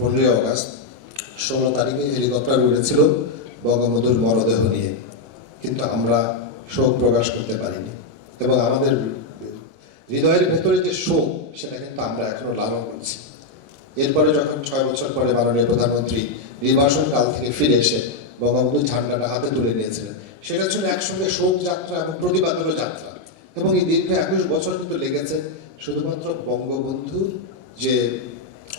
15 August 16 তারিখে helicopter উড়েছিল বঙ্গবন্ধুর মরদেহ নিয়ে, কিন্তু আমরা শোক প্রকাশ করতে পারিনি এবং আমাদের হৃদয়ের ভেতরে যে শোক সেটা কিন্তু আমরা এখনো লালন করছি। এরপরে যখন 6 বছর পরে মাননীয় প্রধানমন্ত্রী নির্বাসন কাল থেকে ফিরে এসে বঙ্গবন্ধু ঝান্ডাটা হাতে তুলে নিয়েছিলেন, সেটা ছিল একসঙ্গে শোক যাত্রা এবং প্রতিবাদেরও যাত্রা। এবং এই দীর্ঘ 21 বছর কিন্তু লেগেছে শুধুমাত্র বঙ্গবন্ধুর যে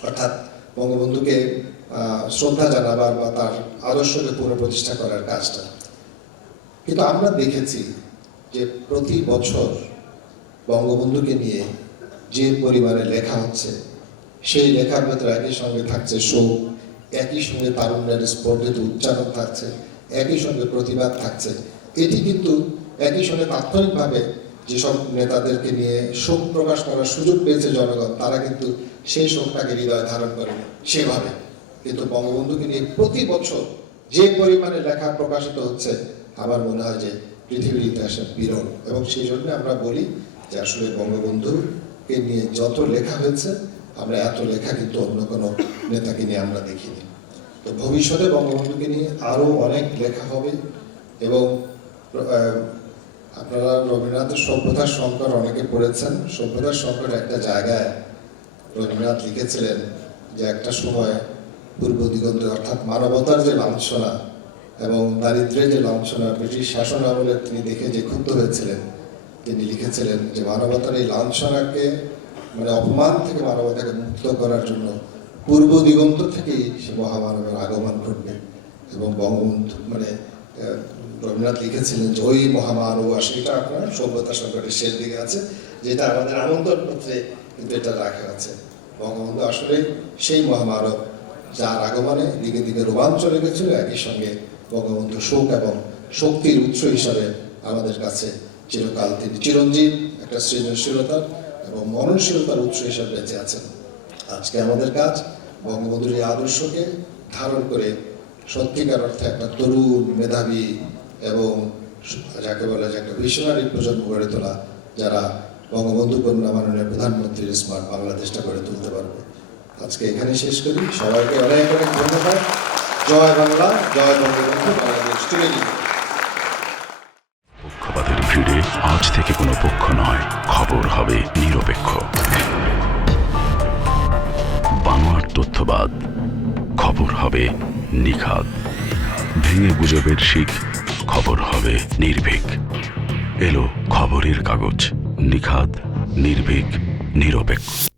অর্থাৎ বঙ্গবন্ধুকে শ্রদ্ধা জানাবার বা তার আদর্শকে পুনঃপ্রতিষ্ঠা করার কাজটা। কিন্তু আমরা দেখেছি যে প্রতি বছর বঙ্গবন্ধুকে নিয়ে যে পরিমাণে লেখা হচ্ছে, সেই লেখার ভেতরে একই সঙ্গে থাকছে শোক, একই সঙ্গে তারুণ্যের স্পর্ধিত উচ্চারণ থাকছে, একই সঙ্গে প্রতিবাদ থাকছে। এটি কিন্তু একই সঙ্গে তাৎক্ষণিকভাবে যেসব নেতাদেরকে নিয়ে শোক প্রকাশ করার সুযোগ পেয়েছে জনগণ, তারা কিন্তু সেই শোকটাকে হৃদয়ে ধারণ করেনি সেভাবে। কিন্তু বঙ্গবন্ধুকে নিয়ে প্রতি বছর যে পরিমাণে লেখা প্রকাশিত হচ্ছে, আমার মনে হয় যে পৃথিবীর ইতিহাসে বিরল। এবং সেই জন্য আমরা বলি যে আসলে বঙ্গবন্ধুকে নিয়ে যত লেখা হয়েছে, আমরা এত লেখা কিন্তু অন্য কোনো নেতাকে নিয়ে আমরা দেখিনি। তো ভবিষ্যতে বঙ্গবন্ধুকে নিয়ে আরও অনেক লেখা হবে। এবং আপনারা রবীন্দ্রনাথের সভ্যতার সংকট অনেকে পড়েছেন। সভ্যতার সংকট একটা জায়গায় রবীন্দ্রনাথ লিখেছিলেন যে একটা সময় পূর্ব দিগন্তে অর্থাৎ মানবতার যে লাঞ্ছনা এবং দারিদ্র্যের যে লাঞ্ছনা ব্রিটিশ শাসন আমলে তিনি দেখে যে ক্ষুব্ধ হয়েছিলেন, তিনি লিখেছিলেন যে মানবতার এই লাঞ্ছনাকে মানে অপমান থেকে মানবতাকে মুক্ত করার জন্য পূর্ব দিগন্ত থেকেই সে মহামানবের আগমন ঘটবে। এবং বঙ্গবন্ধু মানে রবীন্দ্রনাথ লিখেছিলেন যে ওই মহামানব আসে, এটা আপনার সভ্যতা সংকটের শেষ দিকে আছে, যেটা আমাদের আমন্ত্রণ পত্রে কিন্তু এটা রাখা আছে। বঙ্গবন্ধু আসলে সেই মহামানব যার আগমনে দিকে দিকে রোমাঞ্চ লেগেছিল, একই সঙ্গে বঙ্গবন্ধু শোক এবং শক্তির উৎস হিসাবে আমাদের কাছে চিরকাল তিনি চিরঞ্জীব, একটা সৃজনশীলতার এবং মননশীলতার উৎস হিসাবে বেঁচে আছেন। আজকে আমাদের কাজ বঙ্গবন্ধুর এই আদর্শকে ধারণ করে সত্যিকার অর্থে একটা তরুণ, মেধাবী এবং যাকে বলে যে একটা ভিশনারি প্রজন্ম গড়ে তোলা, যারা বঙ্গবন্ধু কন্যা মাননীয় প্রধানমন্ত্রীর স্মার্ট বাংলাদেশটা গড়ে তুলতে পারবে। আজকে এখানে শেষ করি। সবাইকে অনেক অনেক ধন্যবাদ। জয় বাংলা, জয় বঙ্গবন্ধু, বাংলাদেশ টুডে। পক্ষপাতের ভিড়ে আজ থেকে কোনো পক্ষ নয়, খবর হবে নিরপেক্ষ। বানোয়ার তথ্যবাদ, খবর হবে নিখাদ। ভেঙে গুজবের শিখ, খবর হবে নির্ভীক। এলো খবরের কাগজ, নিখাদ, নির্ভীক, নিরপেক্ষ।